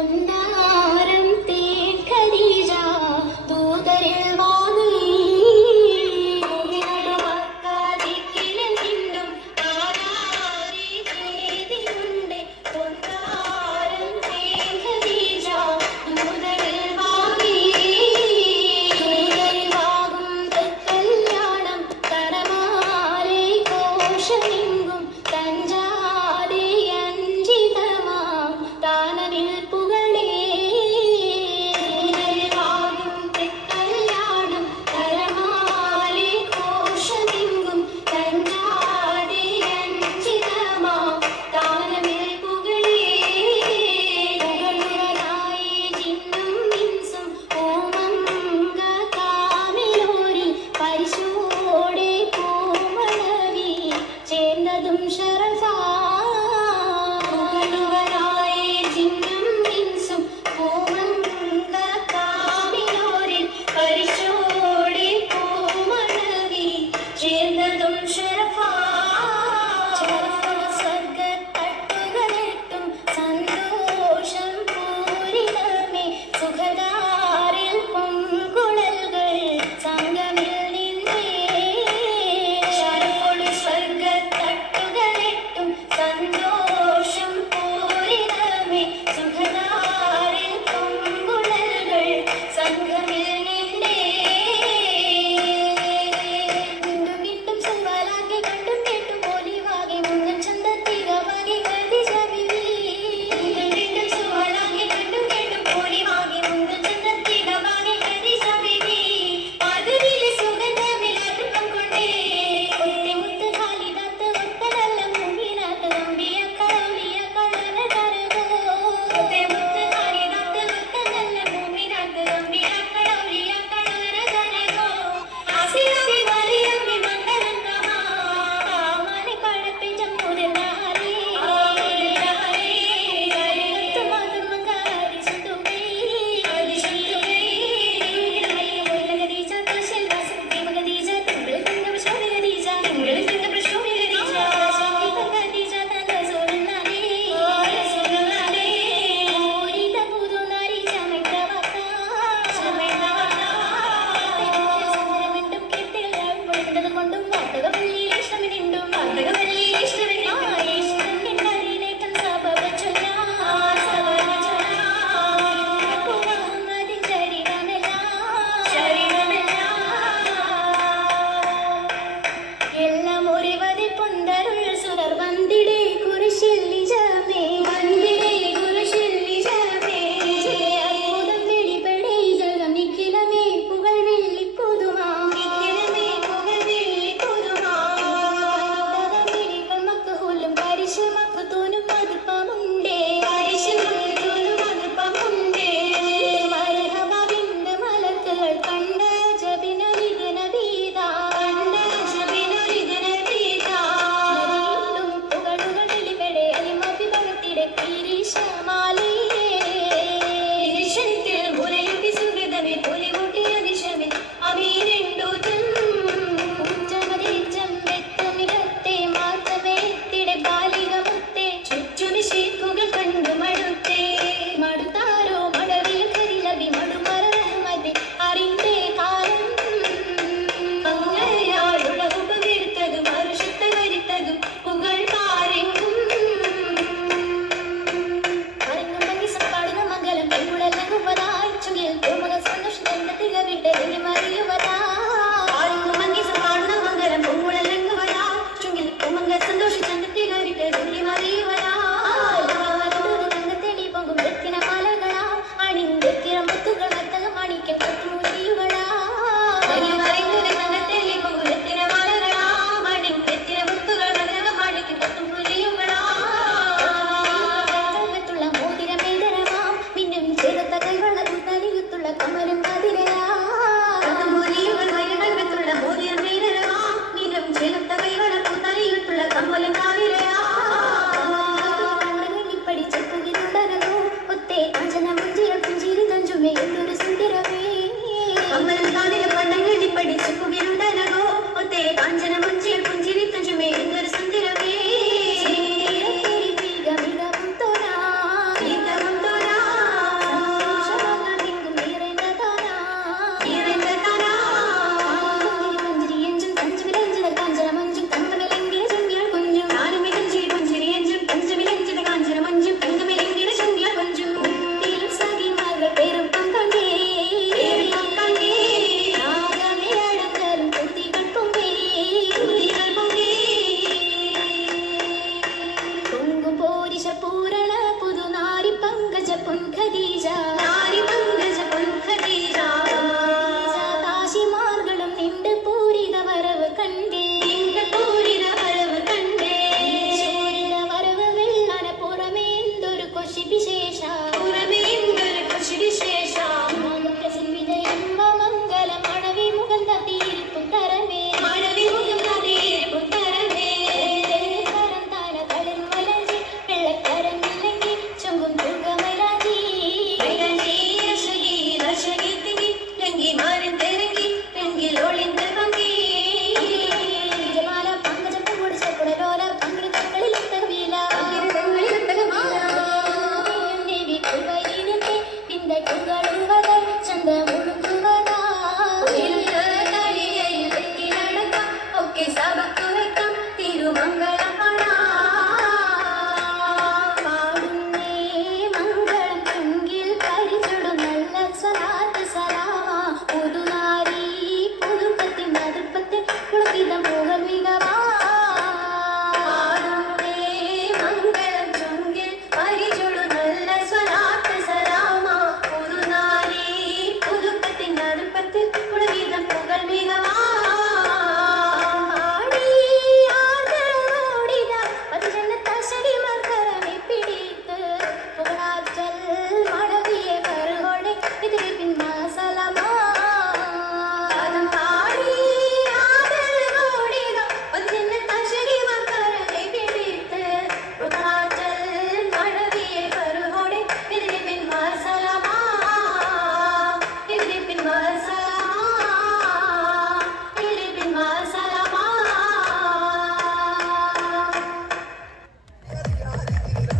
con una ചെയ്തതും ഷറഫാനുവനായ ജിന്നും ഇൻസും പൂർണം കാമിനോരിൽ പരിശോടി പൂമണവി ചേർന്നതും ഷറഫാ